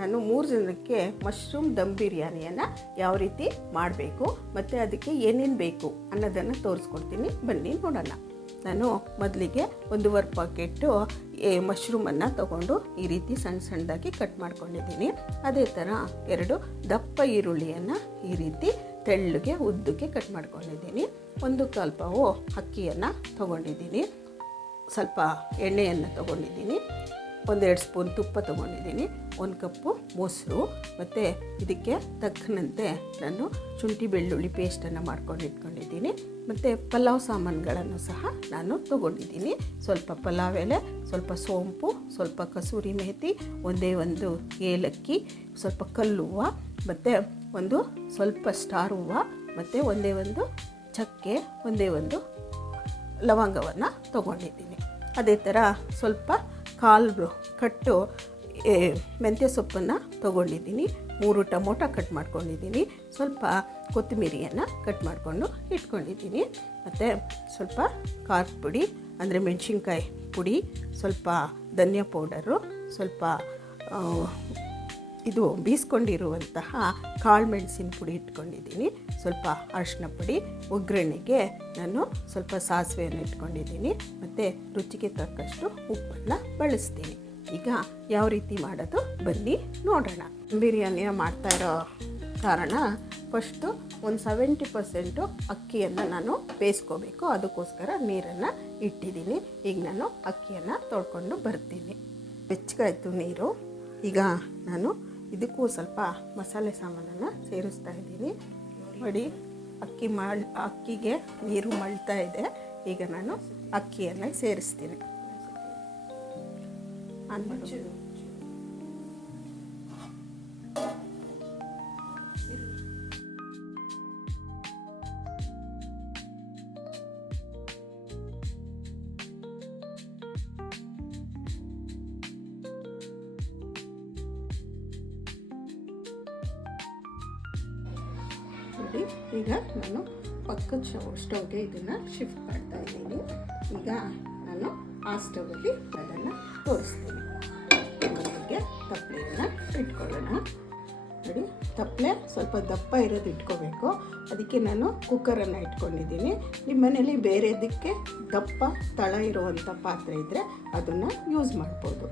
ನಾನು 3 ಜನಕ್ಕೆ ಮಶ್ರೂಮ್ ದಮ್ ಬಿರಿಯಾನಿಯನ್ನು ಯಾವ ರೀತಿ ಮಾಡಬೇಕು ಮತ್ತು ಅದಕ್ಕೆ ಏನೇನು ಬೇಕು ಅನ್ನೋದನ್ನು ತೋರಿಸ್ಕೊಡ್ತೀನಿ, ಬನ್ನಿ ನೋಡೋಣ. ನಾನು ಮೊದಲಿಗೆ 1.5 ಪಾಕೆಟು ಮಶ್ರೂಮನ್ನು ತೊಗೊಂಡು ಈ ರೀತಿ ಸಣ್ಣ ಸಣ್ಣದಾಗಿ ಕಟ್ ಮಾಡ್ಕೊಂಡಿದ್ದೀನಿ. ಅದೇ ಥರ 2 ದಪ್ಪ ಈರುಳ್ಳಿಯನ್ನು ಈ ರೀತಿ ತೆಳ್ಳಗೆ ಉದ್ದಕ್ಕೆ ಕಟ್ ಮಾಡ್ಕೊಂಡಿದ್ದೀನಿ. 1/4 ಪಾವು ಅಕ್ಕಿಯನ್ನು ತೊಗೊಂಡಿದ್ದೀನಿ. ಸ್ವಲ್ಪ ಎಣ್ಣೆಯನ್ನು ತೊಗೊಂಡಿದ್ದೀನಿ. 1-2 ಸ್ಪೂನ್ ತುಪ್ಪ ತೊಗೊಂಡಿದ್ದೀನಿ. 1 ಕಪ್ಪು ಮೊಸರು ಮತ್ತು ಇದಕ್ಕೆ ತಕ್ಕನಂತೆ ನಾನು ಶುಂಠಿ ಬೆಳ್ಳುಳ್ಳಿ ಪೇಸ್ಟನ್ನು ಮಾಡ್ಕೊಂಡು ಇಟ್ಕೊಂಡಿದ್ದೀನಿ. ಮತ್ತು ಪಲಾವ್ ಸಾಮಾನುಗಳನ್ನು ಸಹ ನಾನು ತೊಗೊಂಡಿದ್ದೀನಿ. ಸ್ವಲ್ಪ ಪಲಾವ್ ಎಲೆ, ಸ್ವಲ್ಪ ಸೋಂಪು, ಸ್ವಲ್ಪ ಕಸೂರಿ ಮೇಥಿ, ಒಂದು ಏಲಕ್ಕಿ, ಸ್ವಲ್ಪ ಕಲ್ಲು ಹೂವು ಮತ್ತು ಸ್ವಲ್ಪ ಸ್ಟಾರ್ ಹೂವು ಮತ್ತು ಒಂದು ಚಕ್ಕೆ, ಒಂದು ಲವಂಗವನ್ನು ತೊಗೊಂಡಿದ್ದೀನಿ. ಅದೇ ಥರ ಸ್ವಲ್ಪ ಕಾಲು ಕಟ್ಟು ಮೆಂತ್ಯ ಸೊಪ್ಪನ್ನು ತೊಗೊಂಡಿದ್ದೀನಿ. 3 ಟೊಮೊಟೊ ಕಟ್ ಮಾಡ್ಕೊಂಡಿದ್ದೀನಿ. ಸ್ವಲ್ಪ ಕೊತ್ತಂಬರಿಯನ್ನು ಕಟ್ ಮಾಡಿಕೊಂಡು ಇಟ್ಕೊಂಡಿದ್ದೀನಿ. ಮತ್ತು ಸ್ವಲ್ಪ ಖಾರದ ಪುಡಿ ಅಂದರೆ ಮೆಣಸಿನ್ಕಾಯಿ ಪುಡಿ, ಸ್ವಲ್ಪ ಧನಿಯಾ ಪೌಡರು, ಸ್ವಲ್ಪ ಇದು ಬೀಸ್ಕೊಂಡಿರುವಂತಹ ಕಾಳು ಮೆಣಸಿನ ಪುಡಿ ಇಟ್ಕೊಂಡಿದ್ದೀನಿ. ಸ್ವಲ್ಪ ಅರಿಶಿನ ಪುಡಿ, ಒಗ್ಗರಣೆಗೆ ನಾನು ಸ್ವಲ್ಪ ಸಾಸಿವೆಯನ್ನು ಇಟ್ಕೊಂಡಿದ್ದೀನಿ. ಮತ್ತು ರುಚಿಗೆ ತಕ್ಕಷ್ಟು ಉಪ್ಪನ್ನು ಬಳಸ್ತೀನಿ. ಈಗ ಯಾವ ರೀತಿ ಮಾಡೋದು ಬನ್ನಿ ನೋಡೋಣ. ಬಿರಿಯಾನಿಯ ಮಾಡ್ತಾ ಇರೋ ಕಾರಣ ಫಸ್ಟು 70% ಅಕ್ಕಿಯನ್ನು ನಾನು ಬೇಯಿಸ್ಕೋಬೇಕು. ಅದಕ್ಕೋಸ್ಕರ ನೀರನ್ನು ಇಟ್ಟಿದ್ದೀನಿ. ಈಗ ನಾನು ಅಕ್ಕಿಯನ್ನು ತೊಳ್ಕೊಂಡು ಬರ್ತೀನಿ. ಬೆಚ್ಚಗಾಯಿತು ನೀರು. ಈಗ ನಾನು ಇದಕ್ಕೂ ಸ್ವಲ್ಪ ಮಸಾಲೆ ಸಾಮಾನನ್ನು ಸೇರಿಸ್ತಾ ಇದ್ದೀನಿ. ನೋಡಿ, ಅಕ್ಕಿಗೆ ನೀರು ಮಳ್ತಾ ಇದೆ. ಈಗ ನಾನು ಅಕ್ಕಿಯನ್ನು ಸೇರಿಸ್ತೀನಿ. ನೋಡಿ, ಈಗ ನಾನು ಪಕ್ಕದ ಸ್ಟವ್ಗೆ ಇದನ್ನು ಶಿಫ್ಟ್ ಮಾಡ್ತಾ ಇದ್ದೀನಿ. ಈಗ ನಾನು ಆ ಸ್ಟವಲ್ಲಿ ಅದನ್ನು ತೋರಿಸ್ತೀನಿ. ಮೊದಲಿಗೆ ತಪ್ಪಲೆಯನ್ನು ಇಟ್ಕೊಳ್ಳೋಣ. ನೋಡಿ, ತಪ್ಪಲೆ ಸ್ವಲ್ಪ ದಪ್ಪ ಇರೋದು ಇಟ್ಕೋಬೇಕು. ಅದಕ್ಕೆ ನಾನು ಕುಕ್ಕರನ್ನು ಇಟ್ಕೊಂಡಿದ್ದೀನಿ. ನಿಮ್ಮ ಮನೇಲಿ ಬೇರೆದಕ್ಕೆ ದಪ್ಪ ತಳ ಇರುವಂಥ ಪಾತ್ರೆ ಇದ್ದರೆ ಅದನ್ನು ಯೂಸ್ ಮಾಡ್ಬೋದು.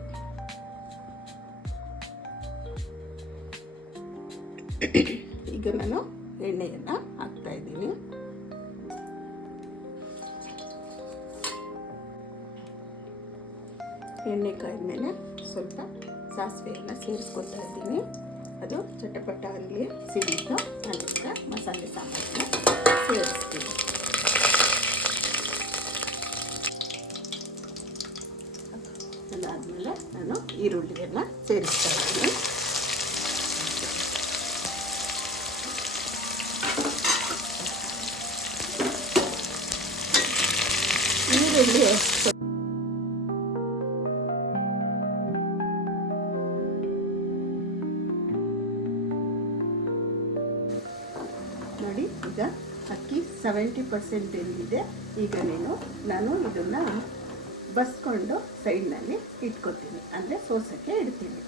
ಈಗ ನಾನು ಎಣ್ಣೆಯನ್ನು ಹಾಕ್ತಾ ಇದ್ದೀನಿ. ಎಣ್ಣೆ ಕಾಯ್ದ ಮೇಲೆ ಸ್ವಲ್ಪ ಸಾಸಿವೆಯನ್ನು ಸೇರಿಸ್ಕೊತಾ ಇದ್ದೀನಿ. ಅದು ಚಟಪಟ ಆಗಲಿ ಸಿಡಿದು ಅದಕ್ಕೆ ಮಸಾಲೆ ಸಾಮಾನನ್ನು ಸೇರಿಸ್ತೀನಿ. ಅದಾದಮೇಲೆ ನಾನು ಈರುಳ್ಳಿಯನ್ನು ಸೇರಿಸ್ತಾ ಇದ್ದೀನಿ. ಈರುಳ್ಳಿ ನೋಡಿ, ಈಗ ಅಕ್ಕಿ 70% ಬೆಂದಿದೆ. ಈಗ ನಾನು ಇದನ್ನು ಬಸ್ಕೊಂಡು ಸೈಡ್ನಲ್ಲಿ ಇಟ್ಕೊತೀನಿ, ಅಂದರೆ ಸೋಸೋಕ್ಕೆ ಇಡ್ತೀನಿ.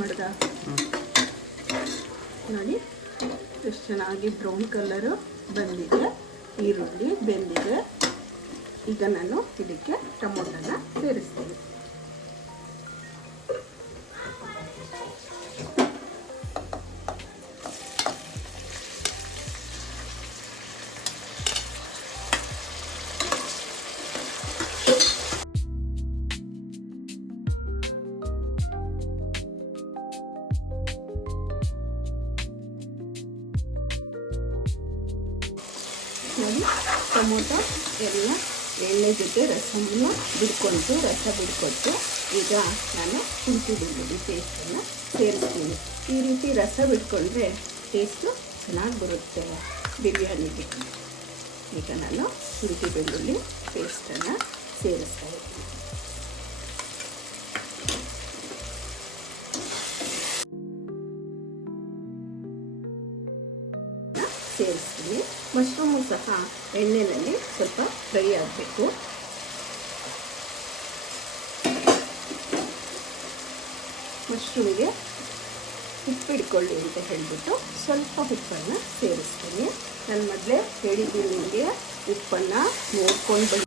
ಮಾಡ್ದ ನೋಡಿ, ಎಷ್ಟು ಚೆನ್ನಾಗಿ ಬ್ರೌನ್ ಕಲರು ಬಂದಿದೆ. ಈರುಳ್ಳಿ ಬೆಂದಿದೆ. ಈಗ ನಾನು ಇದಕ್ಕೆ ಟೊಮೊಟೊನ ಸೇರಿಸ್ತೀನಿ. ನೋಡಿ, ಟೊಮೊಟೊ ಎಲ್ಲ ಎಣ್ಣೆ ಜೊತೆ ರಸವನ್ನು ರಸ ಬಿಡ್ಕೊಟ್ಟು ಈಗ ನಾನು ಶುಂಠಿ ಬೆಳ್ಳುಳ್ಳಿ ಪೇಸ್ಟನ್ನು ಸೇರಿಸ್ತೀನಿ. ಈ ರೀತಿ ರಸ ಬಿಟ್ಕೊಂಡ್ರೆ ಟೇಸ್ಟು ಚೆನ್ನಾಗಿ ಬರುತ್ತೆ ಬಿರಿಯಾನಿಗೆ. ಈಗ ನಾನು ಶುಂಠಿ ಬೆಳ್ಳುಳ್ಳಿ ಪೇಸ್ಟನ್ನು ಸೇರಿಸ್ತಾ ಇದ್ದೀನಿ. ಸೇರಿಸ್ತೀನಿ. ಮಶ್ರೂಮು ಸಹ ಎಣ್ಣೆಯಲ್ಲಿ ಸ್ವಲ್ಪ ಫ್ರೈ ಆಗಬೇಕು. ಮಶ್ರೂಮ್ಗೆ ಉಪ್ಪಿಡ್ಕೊಳ್ಳಿ ಅಂತ ಹೇಳಿಬಿಟ್ಟು ಸ್ವಲ್ಪ ಉಪ್ಪನ್ನು ಸೇರಿಸ್ತೀನಿ. ನಾನು ಮೊದಲೇ ಹೇಳಿದ್ದೀನಿ ನಿಮಗೆ, ಉಪ್ಪನ್ನು ನೋಡ್ಕೊಂಡು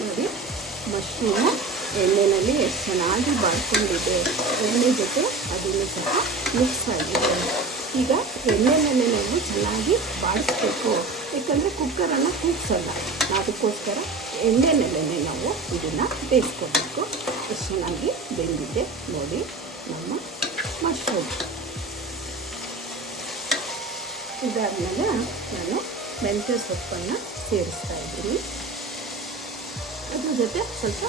ನೋಡಿ. ಮಶ್ರೂಮು ಎಣ್ಣೆಯಲ್ಲಿ ಎಷ್ಟು ಚೆನ್ನಾಗಿ ಬಾಡ್ಕೊಂಡಿದೆ, ಎಣ್ಣೆ ಜೊತೆ ಅದನ್ನು ಸಹ ಮಿಕ್ಸ್ ಆಗಿದೆ. ಈಗ ಎಣ್ಣೆನಲ್ಲೇ ನಾವು ಚೆನ್ನಾಗಿ ಬಾಡಿಸ್ಬೇಕು, ಯಾಕಂದರೆ ಕುಕ್ಕರನ್ನು ಕೂಗ್ಸಲ್ಲ. ಅದಕ್ಕೋಸ್ಕರ ಎಣ್ಣೆನಲ್ಲೇ ನಾವು ಇದನ್ನು ಬೇಯಿಸ್ಕೋಬೇಕು. ಎಷ್ಟು ಚೆನ್ನಾಗಿ ಬೆಂದಿದೆ ನೋಡಿ ನಮ್ಮ ಮಶ್ರೂಮ್. ಇದಾದಮೇಲೆ ನಾನು ಮೆಂತ್ಯ ಸೊಪ್ಪನ್ನು ಸೇರಿಸ್ತಾ ಇದ್ದೀನಿ. ಅದ್ರ ಜೊತೆ ಸ್ವಲ್ಪ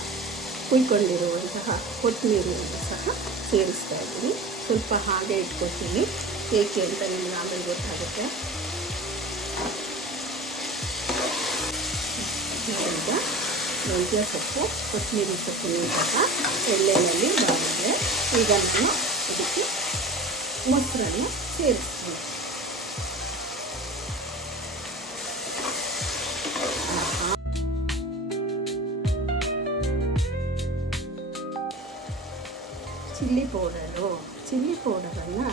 ಕುಯ್ಕೊಂಡಿರುವಂತಹ ಕೊತ್ತಂಬರಿಯನ್ನು ಸಹ ಸೇರಿಸ್ತಾ ಇದ್ದೀನಿ. ಸ್ವಲ್ಪ ಹಾಗೆ ಇಟ್ಕೊತೀನಿ, ಏಕೆ ಅಂತ ನಿಮ್ಗೆ ಆಮೇಲೆ ಗೊತ್ತಾಗುತ್ತೆ. ಈಗ ಮೆಂತ್ಯ ಸೊಪ್ಪು, ಕೊತ್ತಂಬರಿ ಸೊಪ್ಪನ್ನು ಸಹ ಎಣ್ಣೆಯಲ್ಲಿ ಬಾಡಿದೆ. ಈಗ ನಾನು ಅದಕ್ಕೆ ಮೊಸರನ್ನು ಸೇರಿಸ್ತೀನಿ. ಚಿಲ್ಲಿ ಪೌಡರನ್ನು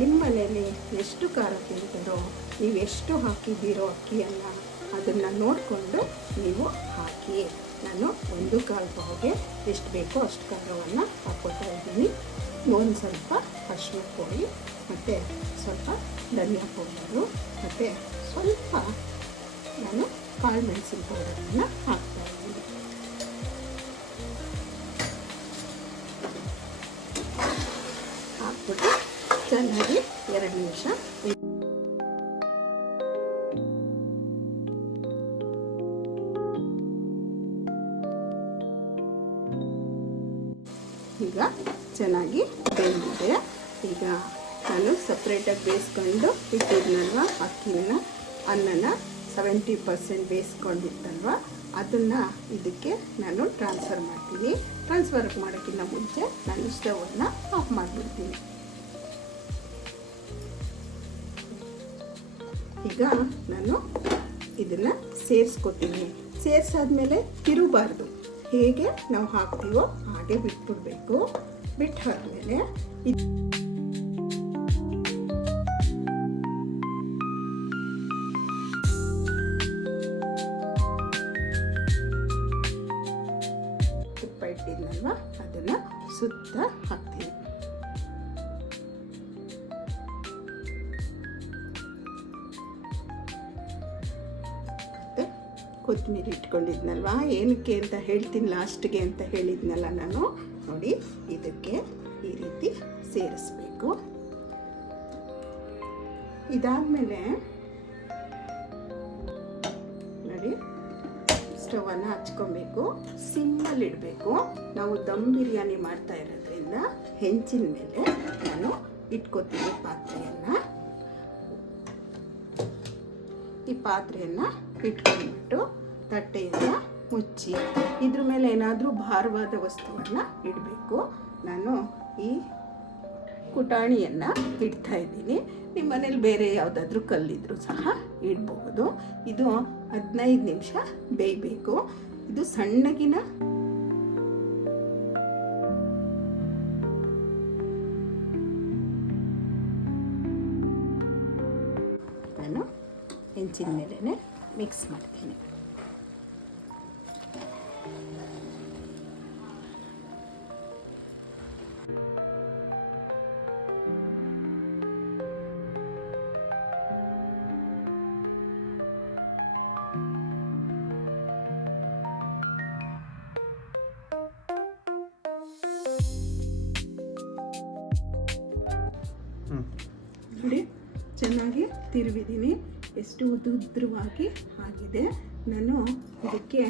ನಿಮ್ಮ ಮನೇಲಿ ಎಷ್ಟು ಖಾರ ತಿಂತಾರೋ, ನೀವು ಎಷ್ಟು ಹಾಕಿದ್ದೀರೋ ಅಕ್ಕಿಯನ್ನು ಅದನ್ನು ನೋಡಿಕೊಂಡು ನೀವು ಹಾಕಿ. ನಾನು 1/4 ಪಾವ್ಗೆ ಎಷ್ಟು ಬೇಕೋ ಅಷ್ಟು ಖಾರವನ್ನು ಹಾಕ್ಕೊತಾ ಇದ್ದೀನಿ. ಒಂದು ಸ್ವಲ್ಪ ಅರಿಶಿನ ಪುಡಿ ಮತ್ತು ಸ್ವಲ್ಪ ಧನಿಯಾ ಪೌಡರು ಮತ್ತು ಸ್ವಲ್ಪ ನಾನು ಕಾಳು ಮೆಣಸಿನ ಪೌಡರನ್ನು ಹಾಕ್ತಾಯಿದ್ದೀನಿ. ಹಾಕ್ಬಿಟ್ಟು ಚೆನ್ನಾಗಿ 2 ನಿಮಿಷ ಈಗ ಚೆನ್ನಾಗಿ ಬೆಂದಿದೆ. ಈಗ ನಾನು ಸಪ್ರೇಟಾಗಿ ಬೇಯಿಸ್ಕೊಂಡು ಇಟ್ಟಿದ್ನಲ್ವ ಅಕ್ಕಿನ, ಅನ್ನನ 70% ಬೇಯಿಸ್ಕೊಂಡಿತ್ತಲ್ವ, ಅದನ್ನು ಇದಕ್ಕೆ ನಾನು ಟ್ರಾನ್ಸ್ಫರ್ ಮಾಡ್ತೀನಿ. ಟ್ರಾನ್ಸ್ಫರ್ ಮಾಡೋಕ್ಕಿಂತ ಮುಂಚೆ ನಾನು ಸ್ಟವನ್ನು ಆಫ್ ಮಾಡಿಬಿಡ್ತೀನಿ. ಈಗ ನಾನು ಇದನ್ನು ಸೇರಿಸ್ಕೊತೀನಿ. ಸೇರಿಸಾದ್ಮೇಲೆ ತಿರುಗಬಾರ್ದು, ಹೇಗೆ ನಾವು ಹಾಕ್ತೀವೋ ಹಾಗೆ ಬಿಟ್ಬಿಡ್ಬೇಕು. ಬಿಟ್ಟು ಆದಮೇಲೆ ತುಪ್ಪ ಇಟ್ಟಿದ್ನಲ್ವ ಅದನ್ನು ಸುತ್ತ ಹಾಕ್ತೀನಿ. ಮತ್ತು ಕೊತ್ತಂಬರಿ ಇಟ್ಕೊಂಡಿದ್ನಲ್ವ, ಏನಕ್ಕೆ ಅಂತ ಹೇಳ್ತೀನಿ ಲಾಸ್ಟ್ಗೆ ಅಂತ ಹೇಳಿದ್ನಲ್ಲ ನಾನು. ನೋಡಿ, ಇದಕ್ಕೆ ಈ ರೀತಿ ಸೇರಿಸ್ಬೇಕು. ಇದಾದಮೇಲೆ ನೋಡಿ, ಸ್ಟವನ್ನು ಹಚ್ಕೊಬೇಕು, ಸಿಮ್ಮಲ್ಲಿ ಇಡಬೇಕು. ನಾವು ದಮ್ ಬಿರಿಯಾನಿ ಮಾಡ್ತಾ ಇರೋದ್ರಿಂದ ಹೆಂಚಿನ ಮೇಲೆ ನಾನು ಇಟ್ಕೊತೀನಿ ಪಾತ್ರೆಯನ್ನು. ಈ ಪಾತ್ರೆಯನ್ನು ಇಟ್ಕೊಂಡ್ಬಿಟ್ಟು ತಟ್ಟೆಯನ್ನು ಮುಚ್ಚಿ ಇದ್ರ ಮೇಲೆ ಏನಾದರೂ ಭಾರವಾದ ವಸ್ತುವನ್ನು ಇಡಬೇಕು. ನಾನು ಈ ಕುಟಾಣಿಯನ್ನು ಇಡ್ತಾ ಇದ್ದೀನಿ. ನಿಮ್ಮ ಮನೇಲಿ ಬೇರೆ ಯಾವುದಾದ್ರೂ ಕಲ್ಲಿದ್ರೂ ಸಹ ಇಡಬಹುದು. ಇದು 15 ನಿಮಿಷ ಬೇಯಬೇಕು. ಇದು ಸಣ್ಣಗಿನ ನಾನು ಹೆಂಚಿನ ಮೇಲೇ ಮಿಕ್ಸ್ ಮಾಡ್ತೀನಿ. ನೋಡಿ, ಚೆನ್ನಾಗಿ ತಿರುವಿದ್ದೀನಿ. ಎಷ್ಟು ಉದ್ರವಾಗಿ ಆಗಿದೆ. ನಾನು ಇದಕ್ಕೆ